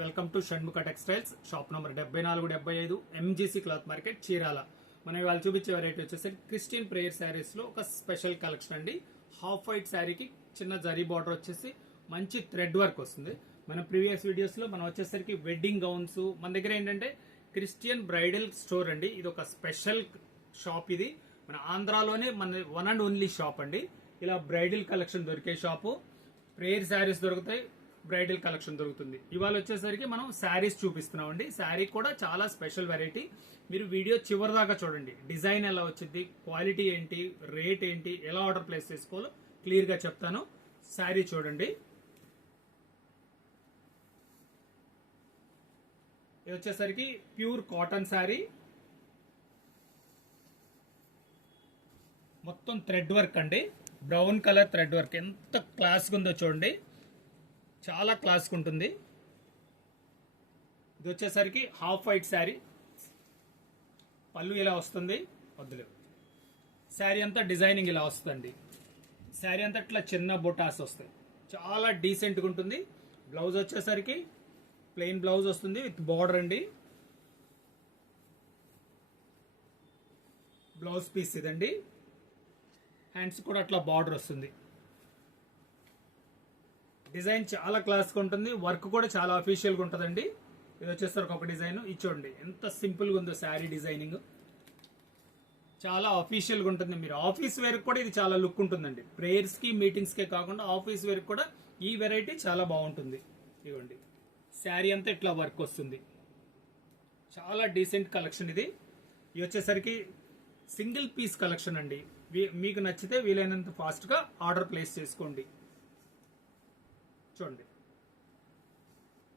Welcome to Shanmukha textiles shop number 7475 MGC cloth market Chirala. మనం ఇవాళ చూపించే వెరైటీ వచ్చేసి క్రిస్టియన్ ప్రేయర్ శారీస్ లో ఒక స్పెషల్ కలెక్షన్ అండి. హాఫ్ వైట్ శారీకి చిన్న జరీ బార్డర్ వచ్చేసి మంచి థ్రెడ్ వర్క్ వస్తుంది. మన ప్రీవియస్ వీడియోస్ లో మనం వచ్చేసరికి వెడ్డింగ్ గౌన్స్, మన దగ్గర ఏంటంటే క్రిస్టియన్ బ్రైడల్ స్టోర్ అండి. ఇది ఒక స్పెషల్ షాప్. ఇది మన ఆంధ్రాలోనే మన వన్ అండ్ ఓన్లీ షాప్ అండి. ఇలా బ్రైడల్ కలెక్షన్ దొరికే షాపు. ప్రేయర్ శారీస్ దొరుకుతాయి, బ్రైడల్ కలెక్షన్ దొరుకుతుంది. ఇవాళ వచ్చేసరికి మనం శారీస్ చూపిస్తున్నాం అండి. శారీ కూడా చాలా స్పెషల్ వెరైటీ. మీరు వీడియో చివరి దాకా చూడండి. డిజైన్ ఎలా వచ్చింది, క్వాలిటీ ఏంటి, రేట్ ఏంటి, ఎలా ఆర్డర్ ప్లేస్ చేసుకోవాలో క్లియర్ గా చెప్తాను. శారీ చూడండి. ఇది వచ్చేసరికి ప్యూర్ కాటన్ శారీ, మొత్తం థ్రెడ్ వర్క్ అండి. బ్రౌన్ కలర్ థ్రెడ్ వర్క్ ఎంత క్లాస్గా ఉందో చూడండి, చాలా క్లాస్గా ఉంటుంది. ఇది వచ్చేసరికి హాఫ్ వైట్ శారీ, పళ్ళు ఇలా వస్తుంది. వద్దులే, శారీ అంతా డిజైనింగ్ ఇలా వస్తుంది. శారీ అంతా ఇట్లా చిన్న బొటాస్ వస్తాయి, చాలా డీసెంట్గా ఉంటుంది. బ్లౌజ్ వచ్చేసరికి ప్లెయిన్ బ్లౌజ్ వస్తుంది విత్ బార్డర్ అండి. బ్లౌజ్ పీస్ ఇదండి. హ్యాండ్స్ కూడా అట్లా బార్డర్ వస్తుంది. డిజైన్ చాలా క్లాస్గా ఉంటుంది, వర్క్ కూడా చాలా అఫీషియల్గా ఉంటుందండి. ఇది వచ్చేసరికి ఒక డిజైన్. ఇది చూడండి ఎంత సింపుల్గా ఉందో శారీ డిజైనింగ్, చాలా అఫీషియల్గా ఉంటుంది. మీరు ఆఫీస్ వేర్ కూడా ఇది చాలా లుక్ ఉంటుందండి. ప్రేయర్స్కి మీటింగ్స్కే కాకుండా ఆఫీస్ వేర్ కూడా ఈ వెరైటీ చాలా బాగుంటుంది. ఇవ్వండి, శారీ అంతా ఇట్లా వర్క్ వస్తుంది. చాలా డీసెంట్ కలెక్షన్ ఇది. ఇది వచ్చేసరికి సింగిల్ పీస్ కలెక్షన్ అండి. మీకు నచ్చితే వీలైనంత ఫాస్ట్గా ఆర్డర్ ప్లేస్ చేసుకోండి. చూడండి,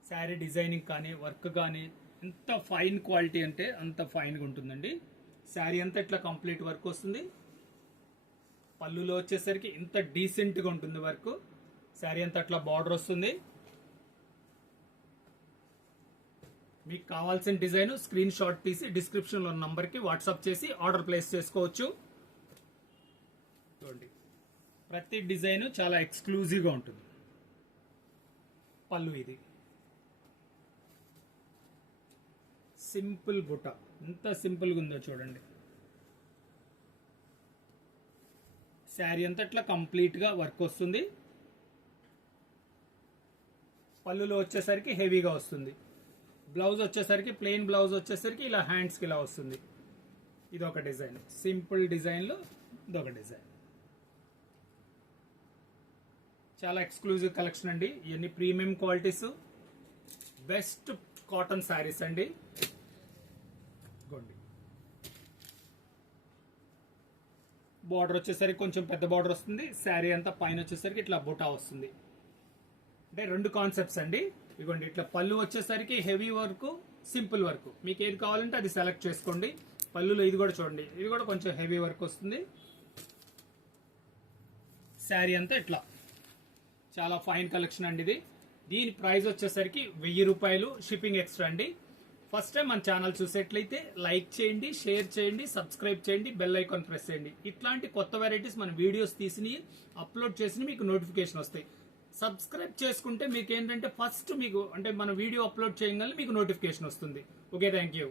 శారీ డిజైనింగ్ కానీ వర్క్ కానీ ఎంత ఫైన్ క్వాలిటీ అంటే అంత ఫైన్గా ఉంటుందండి. శారీ అంతా ఇట్లా కంప్లీట్ వర్క్ వస్తుంది. పళ్ళులో వచ్చేసరికి ఇంత డీసెంట్గా ఉంటుంది వర్క్. శారీ అంతా అట్లా బార్డర్ వస్తుంది. మీకు కావాల్సిన డిజైన్ స్క్రీన్ షాట్ తీసి డిస్క్రిప్షన్లో ఉన్న నంబర్కి వాట్సాప్ చేసి ఆర్డర్ ప్లేస్ చేసుకోవచ్చు. చూడండి, ప్రతి డిజైన్ చాలా ఎక్స్క్లూజివ్గా ఉంటుంది. పళ్ళు ఇది సింపుల్ బుట్ట, ఎంత సింపుల్గా ఉందో చూడండి. శారీ అంతా ఇట్లా కంప్లీట్గా వర్క్ వస్తుంది. పళ్ళులో వచ్చేసరికి హెవీగా వస్తుంది. బ్లౌజ్ వచ్చేసరికి ప్లెయిన్ బ్లౌజ్ వచ్చేసరికి ఇలా హ్యాండ్స్కి ఇలా వస్తుంది. ఇదొక డిజైన్, సింపుల్ డిజైన్లో ఇదొక డిజైన్. చాలా ఎక్స్క్లూజివ్ కలెక్షన్ అండి. ఇవన్నీ premium qualities, best cotton saris అండి. గోండి, బార్డర్ వచ్చేసరికి కొంచెం పెద్ద బార్డర్ వస్తుంది. శారీ అంతా పైన వచ్చేసరికి ఇట్లా బుటా వస్తుంది. అంటే రెండు కాన్సెప్ట్స్ అండి. ఇవ్వండి, ఇట్లా పళ్ళు వచ్చేసరికి హెవీ వర్క్, సింపుల్ వర్క్. మీకు ఏది కావాలంటే అది సెలెక్ట్ చేసుకోండి. పళ్ళులో ఇది కూడా చూడండి, ఇది కూడా కొంచెం హెవీ వర్క్ వస్తుంది. శారీ అంతా ఇట్లా చాలా ఫైన్ కలెక్షన్ అండి ఇది. దీని ప్రైస్ వచ్చేసరికి 1000 రూపాయలు, షిప్పింగ్ ఎక్స్ట్రా అండి. ఫస్ట్ టైం మన ఛానల్ చూసేట్లయితే లైక్ చేయండి, షేర్ చేయండి, సబ్స్క్రైబ్ చేయండి, బెల్ ఐకాన్ ప్రెస్ చేయండి. ఇట్లాంటి కొత్త వెరైటీస్ మన వీడియోస్ తీసి అప్లోడ్ చేసి మీకు నోటిఫికేషన్ వస్తాయి. సబ్స్క్రైబ్ చేసుకుంటే మీకు ఏంటంటే ఫస్ట్ మీకు అంటే మన వీడియో అప్లోడ్ చేయగానే మీకు నోటిఫికేషన్ వస్తుంది. Okay, thank you.